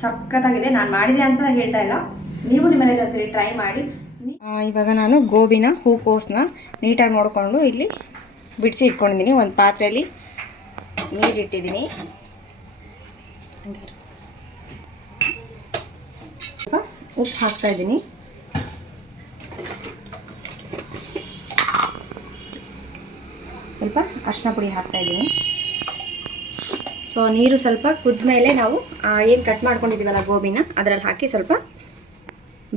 ಸಖತ್ತಾಗಿದೆ. ನಾನು ಮಾಡಿದೆ ಅಂತ ಹೇಳ್ತಾ ಇಲ್ಲ. ನೀವು ನಿಮ್ಮ ಮನೇಲಿ ಒಂದ್ಸರಿ ಟ್ರೈ ಮಾಡಿ. ಇವಾಗ ನಾನು ಗೋಬಿನ ಹೂಕೋಸನ್ನ ನೀಟಾಗಿ ನೋಡಿಕೊಂಡು ಇಲ್ಲಿ ಬಿಡಿಸಿ ಇಟ್ಕೊಂಡಿದ್ದೀನಿ. ಒಂದು ಪಾತ್ರೆಯಲ್ಲಿ ನೀರಿಟ್ಟಿದ್ದೀನಿ ಸ್ವಲ್ಪ ಉಪ್ಪು ಹಾಕ್ತಾ ಇದ್ದೀನಿ. ಸ್ವಲ್ಪ ಅರಿಶಿನ ಪುಡಿ ಹಾಕ್ತಾ ಇದ್ದೀನಿ. ಸೊ ನೀರು ಸ್ವಲ್ಪ ಕುದ್ಮೇಲೆ ನಾವು ಏನು ಕಟ್ ಮಾಡ್ಕೊಂಡಿದ್ದೀವಲ್ಲ ಗೋಬಿನ, ಅದರಲ್ಲಿ ಹಾಕಿ ಸ್ವಲ್ಪ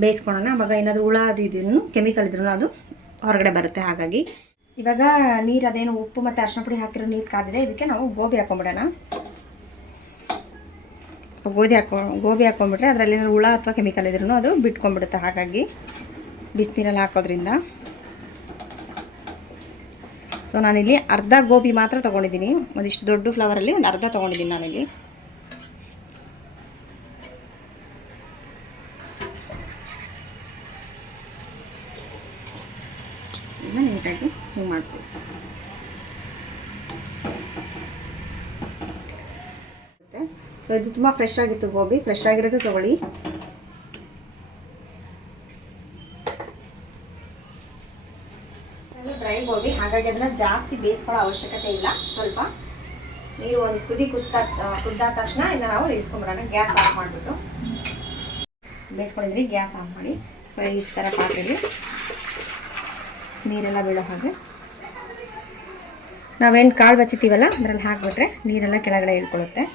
ಬೇಯಿಸ್ಕೊಳ್ಳೋಣ ಆವಾಗ ಏನಾದರೂ ಹುಳ ಅದು ಇದನ್ನು ಕೆಮಿಕಲ್ ಇದ್ರೂ ಅದು ಹೊರಗಡೆ ಬರುತ್ತೆ ಹಾಗಾಗಿ. ಇವಾಗ ನೀರು ಅದೇನು ಉಪ್ಪು ಮತ್ತು ಅರಿಶಿನ ಪುಡಿ ಹಾಕಿರೋ ನೀರು ಕಾದಿದೆ, ಇದಕ್ಕೆ ನಾವು ಗೋಬಿ ಹಾಕೊಂಬಿಡೋಣ. ಗೋಧಿ ಹಾಕೊ, ಗೋಬಿ ಹಾಕೊಂಬಿಟ್ರೆ ಅದರಲ್ಲಿ ಏನಾದ್ರು ಹುಳ ಅಥವಾ ಕೆಮಿಕಲ್ ಇದ್ರೂ ಅದು ಬಿಟ್ಕೊಂಡ್ಬಿಡುತ್ತೆ ಹಾಗಾಗಿ. ಬಿಸಿನೀರಲ್ಲಿ ಹಾಕೋದ್ರಿಂದ. ಸೊ ನಾನಿಲ್ಲಿ ಅರ್ಧ ಗೋಬಿ ಮಾತ್ರ ತೊಗೊಂಡಿದ್ದೀನಿ. ಒಂದಿಷ್ಟು ದೊಡ್ಡ ಫ್ಲವರಲ್ಲಿ ಒಂದು ಅರ್ಧ ತೊಗೊಂಡಿದ್ದೀನಿ ನಾನಿಲ್ಲಿ. ನೀಟಾಗಿ ಹಿಂಗೆ ಮಾಡ್ಬೋದು ಸೊ ಇದು ತುಂಬ ಫ್ರೆಶ್ ಆಗಿತ್ತು ಗೋಬಿ. ಫ್ರೆಶ್ ಆಗಿರೋದು ತೊಗೊಳ್ಳಿ ಡ್ರೈ ಗೋಬಿ ಹಾಗಾಗಿ ಅದನ್ನ ಜಾಸ್ತಿ ಬೇಯಿಸ್ಕೊಳ್ಳೋ ಅವಶ್ಯಕತೆ ಇಲ್ಲ. ಸ್ವಲ್ಪ ನೀರು ಒಂದು ಕುದಿ ಕುದ್ದ ಕುದ್ದಾದ ತಕ್ಷಣ ಇನ್ನು ನಾವು ಇಳಿಸ್ಕೊಂಬರೋಣ. ಗ್ಯಾಸ್ ಆಫ್ ಮಾಡಿಬಿಟ್ಟು. ಬೇಯಿಸ್ಕೊಂಡಿದ್ರಿ, ಗ್ಯಾಸ್ ಆಫ್ ಮಾಡಿ. ಸೊ ಈ ಥರ ಪಾತ್ರೆಯಲ್ಲಿ ನೀರೆಲ್ಲ ಬೀಳೋ ಹಾಗೆ. ನಾವೇನು ಕಾಳು ಬಚ್ಚಿತೀವಲ್ಲ ಅದರಲ್ಲಿ ಹಾಕಿಬಿಟ್ರೆ ನೀರೆಲ್ಲ ಕೆಳಗಡೆ ಇಳ್ಕೊಳ್ಳುತ್ತೆ.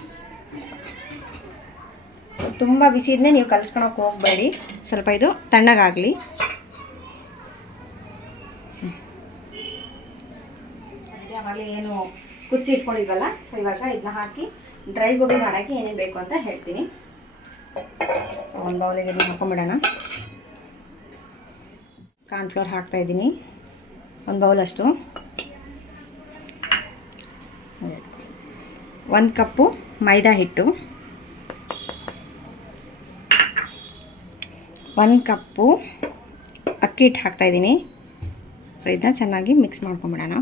ಸೊ ತುಂಬ ಬಿಸಿ ಇದ್ನೇ ನೀವು ಕಲಿಸ್ಕೊಳಕ್ಕೆ ಹೋಗಬೇಡಿ. ಸ್ವಲ್ಪ ಇದು ತಣ್ಣಗಾಗಲಿ. ಆವಾಗಲೇ ಏನು ಕುಚ್ಚಿ ಇಟ್ಕೊಂಡಿದ್ವಲ್ಲ ಸೊ ಇವಾಗ ಇದನ್ನ ಹಾಕಿ ಡ್ರೈ ಗೋಬಿ ಮಾಡೋಕ್ಕೆ ಏನೇನು ಬೇಕು ಅಂತ ಹೇಳ್ತೀನಿ. ಸೊ ಒಂದು ಬೌಲಿಗೆ ಇದನ್ನ ಹಾಕೊಂಬಿಡೋಣ. ಕಾರ್ನ್ಫ್ಲೋರ್ ಹಾಕ್ತಾ ಇದ್ದೀನಿ. ಒಂದು ಬೌಲಷ್ಟು ಒಂದು ಕಪ್ಪು ಮೈದಾ ಹಿಟ್ಟು. ಒಂದು ಕಪ್ಪು ಅಕ್ಕಿ ಹಿಟ್ಟು ಹಾಕ್ತಾಯಿದ್ದೀನಿ ಸೊ ಇದನ್ನ ಚೆನ್ನಾಗಿ ಮಿಕ್ಸ್ ಮಾಡ್ಕೊಂಬಿಡೋಣ.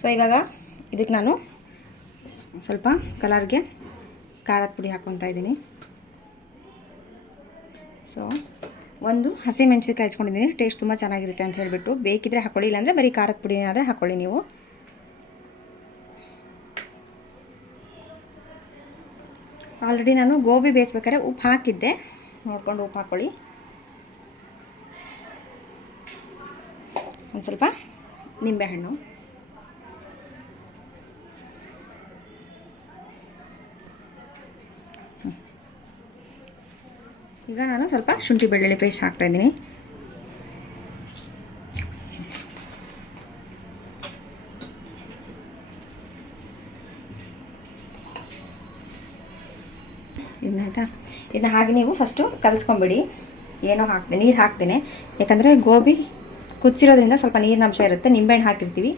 ಸೊ ಇವಾಗ ಇದಕ್ಕೆ ನಾನು ಸ್ವಲ್ಪ ಕಲರ್ಗೆ ಖಾರದ ಪುಡಿ ಹಾಕ್ಕೊತಾ ಇದ್ದೀನಿ. ಸೊ ಒಂದು ಹಸಿ ಮೆಣಸಿನ್ಕಾಯಿ ಹಚ್ಕೊಂಡಿದ್ದೀನಿ. ಟೇಸ್ಟ್ ತುಂಬ ಚೆನ್ನಾಗಿರುತ್ತೆ ಅಂತ ಹೇಳಿಬಿಟ್ಟು. ಬೇಕಿದ್ರೆ ಹಾಕೊಳ್ಳಿ, ಇಲ್ಲಾಂದರೆ ಬರೀ ಖಾರದ ಪುಡಿ ಆದರೆ ಹಾಕ್ಕೊಳ್ಳಿ ನೀವು. ಆಲ್ರೆಡಿ ನಾನು ಗೋಬಿ ಬೇಯಿಸ್ಬೇಕಾದ್ರೆ ಉಪ್ಪು ಹಾಕಿದ್ದೆ. ನೋಡ್ಕೊಂಡು ಉಪ್ಪು ಹಾಕ್ಕೊಳ್ಳಿ ಒಂದು ಸ್ವಲ್ಪ ನಿಂಬೆಹಣ್ಣು. ಈಗ ನಾನು ಸ್ವಲ್ಪ ಶುಂಠಿ ಬೆಳ್ಳುಳ್ಳಿ ಪೇಸ್ಟ್ ಹಾಕ್ತಾಯಿದ್ದೀನಿ ಇದನ್ನ ಆಯಿತಾ? ಇದನ್ನ ಹಾಗೆ ನೀವು ಫಸ್ಟು ಕಲಿಸ್ಕೊಂಬಿಡಿ. ಏನೋ ಹಾಕ್ತೀನಿ ನೀರು ಹಾಕ್ತೀನಿ. ಯಾಕಂದರೆ ಗೋಬಿ ಕುಚ್ಚಿರೋದ್ರಿಂದ ಸ್ವಲ್ಪ ನೀರಿನ ಅಂಶ ಇರುತ್ತೆ, ನಿಂಬೆಹಣ್ಣು ಹಾಕಿರ್ತೀವಿ.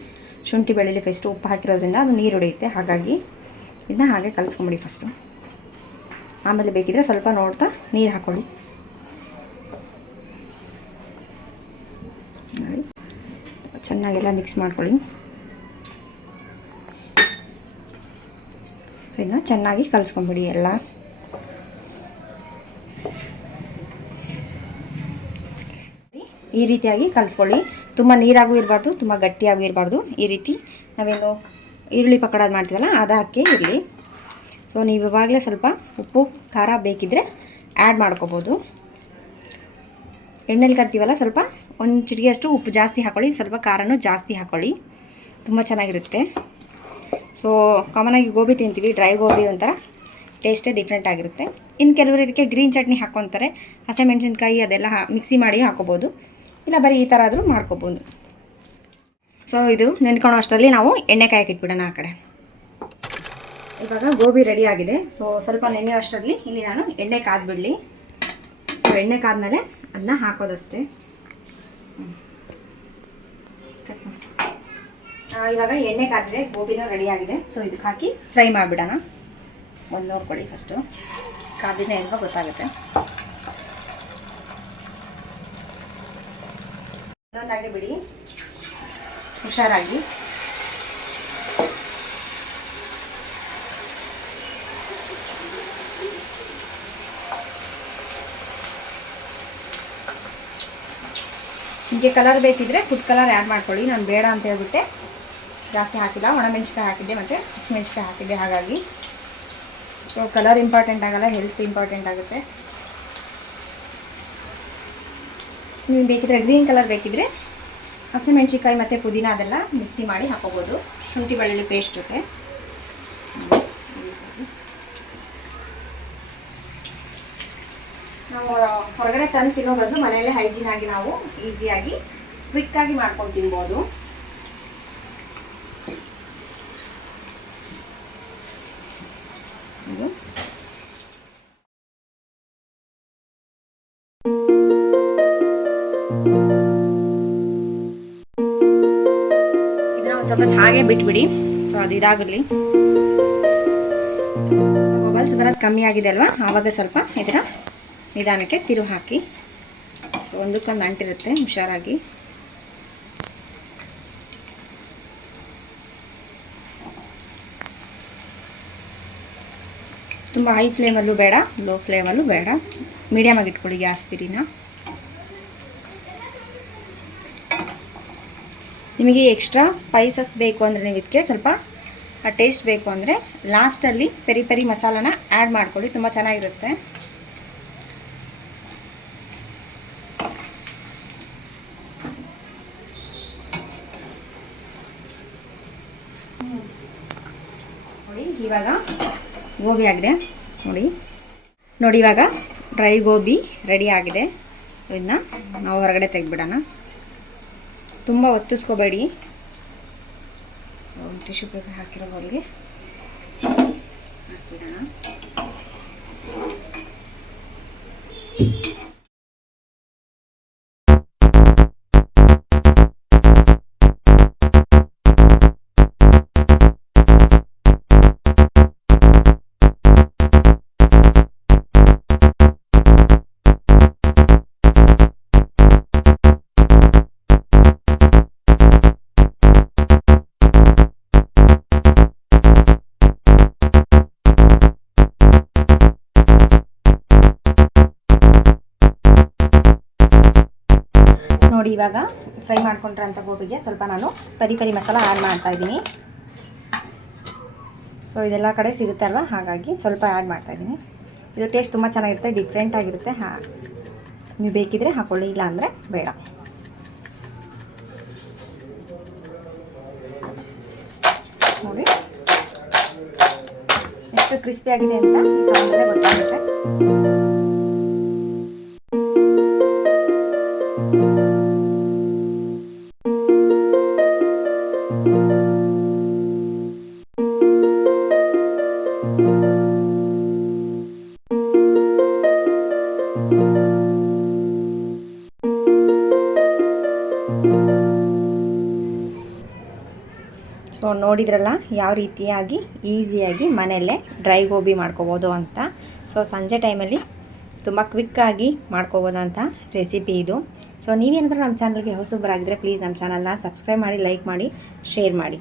ಶುಂಠಿ ಬೆಳ್ಳುಳ್ಳಿ ಫಸ್ಟು ಉಪ್ಪು ಹಾಕಿರೋದ್ರಿಂದ ಅದು ನೀರು ಹೊಡೆಯುತ್ತೆ. ಹಾಗಾಗಿ ಇದನ್ನ ಹಾಗೆ ಕಲಿಸ್ಕೊಂಬಿಡಿ ಫಸ್ಟು ಆಮೇಲೆ ಬೇಕಿದ್ರೆ ಸ್ವಲ್ಪ ನೋಡ್ತಾ ನೀರು ಹಾಕ್ಕೊಳ್ಳಿ ನೋಡಿ ಚೆನ್ನಾಗೆಲ್ಲ ಮಿಕ್ಸ್ ಮಾಡ್ಕೊಳ್ಳಿ. ಸೊ ಇದನ್ನ ಚೆನ್ನಾಗಿ ಕಲಿಸ್ಕೊಂಬಿಡಿ ಎಲ್ಲ. ಈ ರೀತಿಯಾಗಿ ಕಲಿಸ್ಕೊಳ್ಳಿ. ತುಂಬ ನೀರಾಗೂ ಇರಬಾರ್ದು, ತುಂಬ ಗಟ್ಟಿಯಾಗೂ ಇರಬಾರ್ದು ಈ ರೀತಿ. ನಾವೇನು ಈರುಳ್ಳಿ ಪಕೋಡ ಮಾಡ್ತೀವಲ್ಲ, ಅದು ಹಾಕಿ ಇರಲಿ. ಸೊ ನೀವು ಇವಾಗಲೇ ಸ್ವಲ್ಪ ಉಪ್ಪು, ಖಾರ ಬೇಕಿದ್ದರೆ ಆ್ಯಡ್ ಮಾಡ್ಕೋಬೋದು. ಎಣ್ಣೆಲಿ ಕರ್ತೀವಲ್ಲ, ಸ್ವಲ್ಪ ಒಂದು ಚಿಟಿಗೆಯಷ್ಟು ಉಪ್ಪು ಜಾಸ್ತಿ ಹಾಕ್ಕೊಳ್ಳಿ ಸ್ವಲ್ಪ ಖಾರನೂ ಜಾಸ್ತಿ ಹಾಕ್ಕೊಳ್ಳಿ ತುಂಬ ಚೆನ್ನಾಗಿರುತ್ತೆ. ಸೊ ಕಾಮನಾಗಿ ಗೋಬಿ ತಿಂತೀವಿ ಡ್ರೈ ಗೋಬಿ ಒಂಥರ ಟೇಸ್ಟೇ ಡಿಫ್ರೆಂಟ್ ಆಗಿರುತ್ತೆ. ಇನ್ನು ಕೆಲವರು ಇದಕ್ಕೆ ಗ್ರೀನ್ ಚಟ್ನಿ ಹಾಕ್ಕೊತಾರೆ ಹಸಿಮೆಣ್ಸಿನ್ಕಾಯಿ ಅದೆಲ್ಲ ಹಾ ಮಿಕ್ಸಿ ಮಾಡಿ ಹಾಕೋಬೋದು. ಇಲ್ಲ, ಬರೀ ಈ ಥರ ಆದರೂ ಮಾಡ್ಕೋಬೋದು. ಸೊ ಇದು ನೆನ್ಕೊಳ್ಳೋ ಅಷ್ಟರಲ್ಲಿ ನಾವು ಎಣ್ಣೆ ಕಾಯಕ್ಕೆ ಇಟ್ಬಿಡೋಣ ಆ ಕಡೆ. ಇವಾಗ ಗೋಬಿ ರೆಡಿ ಆಗಿದೆ. ಸೊ ಸ್ವಲ್ಪ ನೆನೆಯೋ ಅಷ್ಟರಲ್ಲಿ ಇಲ್ಲಿ ನಾನು ಎಣ್ಣೆ ಕಾದ್ಬಿಡಲಿ. ಸೊ ಎಣ್ಣೆ ಕಾದ್ಮೇಲೆ ಅದನ್ನ ಹಾಕೋದಷ್ಟೇ. ಇವಾಗ ಎಣ್ಣೆ ಕಾದಿದೆ ಗೋಬಿನೂ ರೆಡಿ ಆಗಿದೆ. ಸೊ ಇದಕ್ಕೆ ಹಾಕಿ ಫ್ರೈ ಮಾಡಿಬಿಡೋಣ. ಒಂದು ನೋಡ್ಕೊಳ್ಳಿ ಫಸ್ಟು ಕಾದಿದೆ ಏನೋ ಗೊತ್ತಾಗುತ್ತೆ. ಇನ್ನೊಂದಾಗಿ ಬಿಡಿ ಹುಷಾರಾಗಿ. ನಿಮಗೆ ಕಲರ್ ಬೇಕಿದ್ರೆ ಫುಡ್ ಕಲರ್ ಆ್ಯಡ್ ಮಾಡ್ಕೊಳ್ಳಿ. ನಾನು ಬೇಡ ಅಂತ ಹೇಳ್ಬಿಟ್ಟೆ. ಜಾಸ್ತಿ ಹಾಕಿಲ್ಲ. ಒಣಮೆಣ್ಸಿಕಾಯಿ ಹಾಕಿದ್ದೆ ಮತ್ತು ಹಸಿಮೆಣ್ಸಿಕಾಯಿ ಹಾಕಿದ್ದೆ. ಹಾಗಾಗಿ ಸೊ ಕಲರ್ ಇಂಪಾರ್ಟೆಂಟ್ ಆಗಲ್ಲ ಹೆಲ್ತ್ ಇಂಪಾರ್ಟೆಂಟ್ ಆಗುತ್ತೆ. ನೀವು ಬೇಕಿದ್ರೆ ಗ್ರೀನ್ ಕಲರ್ ಬೇಕಿದ್ರೆ ಹಸಿಮೆಣ್ಸಿಕಾಯಿ ಮತ್ತು ಪುದೀನ ಅದೆಲ್ಲ ಮಿಕ್ಸಿ ಮಾಡಿ ಹಾಕೋಬೋದು. ಶುಂಠಿ, ಬೆಳ್ಳುಳ್ಳಿ ಪೇಸ್ಟ್ ಜೊತೆ. ನಾವು ಹೊರಗಡೆ ತಂದು ತಿನ್ನೋ ಬದಲು ಮನೆಯಲ್ಲೇ ಹೈಜೀನ್ ಆಗಿ ನಾವು ಈಸಿಯಾಗಿ ಕ್ವಿಕ್ಕಾಗಿ ಮಾಡ್ಕೊಂಡು ತಿನ್ಬೋದು. ಸ್ವಲ್ಪ ಹಾಗೆ ಬಿಟ್ಬಿಡಿ. ಸೊ ಅದು ಇದಾಗಲಿ. ಬಬಲ್ಸ್ ಬರೋದು ಕಮ್ಮಿ ಆಗಿದೆ ಅಲ್ವಾ? ಆವಾಗ ಸ್ವಲ್ಪ ಇದರ ನಿಧಾನಕ್ಕೆ ತಿರು ಹಾಕಿ. ಒಂದಕ್ಕೊಂದು ಅಂಟಿರುತ್ತೆ, ಹುಷಾರಾಗಿ. ತುಂಬ ಹೈ ಫ್ಲೇಮಲ್ಲೂ ಬೇಡ ಲೋ ಫ್ಲೇಮಲ್ಲೂ ಬೇಡ. ಮೀಡಿಯಮಾಗಿ ಇಟ್ಕೊಳ್ಳಿ ಗ್ಯಾಸ್ ಬಿರಿನ ನಿಮಗೆ ಎಕ್ಸ್ಟ್ರಾ ಸ್ಪೈಸಸ್ ಬೇಕು ಅಂದರೆ ನೀವು ಇದಕ್ಕೆ ಸ್ವಲ್ಪ ಟೇಸ್ಟ್ ಬೇಕು ಅಂದರೆ ಲಾಸ್ಟಲ್ಲಿ ಪೆರಿ ಪೆರಿ ಮಸಾಲಾನ ಆ್ಯಡ್ ಮಾಡ್ಕೊಳ್ಳಿ, ತುಂಬ ಚೆನ್ನಾಗಿರುತ್ತೆ ನೋಡಿ ಇವಾಗ ಗೋಬಿ ಆಗಿದೆ. ನೋಡಿ. ನೋಡಿ, ಇವಾಗ ಡ್ರೈ ಗೋಬಿ ರೆಡಿ ಆಗಿದೆ. ಸೊ ಇದನ್ನ ನಾವು ಹೊರಗಡೆ ತೆಗೆದ್ಬಿಡೋಣ. ತುಂಬ ಒತ್ತಿಸ್ಕೋಬೇಡಿ. ಟಿಶ್ಯೂ ಪೇಪರ್ ಹಾಕಿರೋ ಹೊಲಿಗೆ ಹಾಕ್ಬಿಡೋಣ. ನೋಡಿ ಇವಾಗ ಫ್ರೈ ಮಾಡ್ಕೊಂಡ್ರಂಥ ಗೋಬಿಗೆ ಸ್ವಲ್ಪ ನಾನು ಪರಿ ಪರಿ ಮಸಾಲ ಆ್ಯಡ್ ಮಾಡ್ತಾ ಇದ್ದೀನಿ. ಸೊ ಇದೆಲ್ಲ ಕಡೆ ಸಿಗುತ್ತೆ ಅಲ್ವಾ? ಹಾಗಾಗಿ ಸ್ವಲ್ಪ ಆ್ಯಡ್ ಮಾಡ್ತಾ ಇದ್ದೀನಿ. ಇದು ಟೇಸ್ಟ್ ತುಂಬ ಚೆನ್ನಾಗಿರುತ್ತೆ ಡಿಫ್ರೆಂಟ್ ಆಗಿರುತ್ತೆ. ಹಾಂ, ನೀವು ಬೇಕಿದ್ರೆ ಹಾಕೊಳ್ಳಿ ಇಲ್ಲ ಅಂದರೆ ಬೇಡ. ನೋಡಿ. ಎಷ್ಟು ಕ್ರಿಸ್ಪಿ ಆಗಿದೆ ಅಂತ ಗೊತ್ತಾಗುತ್ತೆ. ಸೊ ನೋಡಿದ್ರಲ್ಲ, ಯಾವ ರೀತಿಯಾಗಿ ಈಸಿಯಾಗಿ ಮನೆಯಲ್ಲೇ ಡ್ರೈ ಗೋಬಿ ಮಾಡ್ಕೋಬೋದು ಅಂತ. ಸೊ ಸಂಜೆ ಟೈಮಲ್ಲಿ ತುಂಬ ಕ್ವಿಕ್ಕಾಗಿ ಮಾಡ್ಕೋಬೋದಂಥ ರೆಸಿಪಿ ಇದು. ಸೊ ನೀವೇನಾದರೂ ನಮ್ಮ ಚಾನಲ್ಗೆ ಹೊಸಬರಾಗಿದ್ದರೆ ಪ್ಲೀಸ್ ನಮ್ಮ ಚಾನಲ್ನ ಸಬ್ಸ್ಕ್ರೈಬ್ ಮಾಡಿ ಲೈಕ್ ಮಾಡಿ ಶೇರ್ ಮಾಡಿ.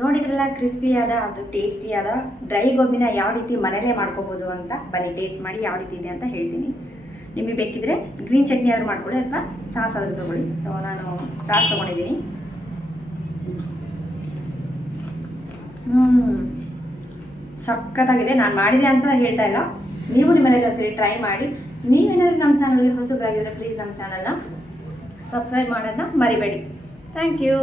ನೋಡಿದ್ರಲ್ಲ ಕ್ರಿಸ್ಪಿಯಾದ ಅದು ಟೇಸ್ಟಿಯಾದ ಡ್ರೈ ಗೋಬಿನ ಯಾವ ರೀತಿ ಮನೆಯಲ್ಲೇ ಮಾಡ್ಕೋಬೋದು ಅಂತ ಬನ್ನಿ ಟೇಸ್ಟ್ ಮಾಡಿ ಯಾವ ರೀತಿ ಇದೆ ಅಂತ ಹೇಳ್ತೀನಿ. ನಿಮಗೆ ಬೇಕಿದ್ರೆ ಗ್ರೀನ್ ಚಟ್ನಿ ಆದರೂ ಮಾಡ್ಕೊಳ್ಳಿ ಅಥವಾ ಸಾಸ್ ಆದರೂ ತೊಗೊಳ್ಳಿ. ಸೊ ನಾನು ಸಾಸ್ ತೊಗೊಂಡಿದ್ದೀನಿ. ಹ್ಞೂ ಸಖತ್ತಾಗಿದೆ. ನಾನು ಮಾಡಿದೆ ಅಂತ ಹೇಳ್ತಾ ಇಲ್ಲ. ನೀವು ನಿಮ್ಮ ಮನೇಲಿ ಒಂದ್ಸರಿ ಟ್ರೈ ಮಾಡಿ. ನೀವೇನಾದ್ರೂ ನಮ್ಮ ಚಾನಲ್ಗೆ ಹೊಸಬರಾಗಿದ್ದರೆ ಪ್ಲೀಸ್ ನಮ್ಮ ಚಾನಲ್ನ ಸಬ್ಸ್ಕ್ರೈಬ್ ಮಾಡೋದನ್ನ ಮರಿಬೇಡಿ. Thank you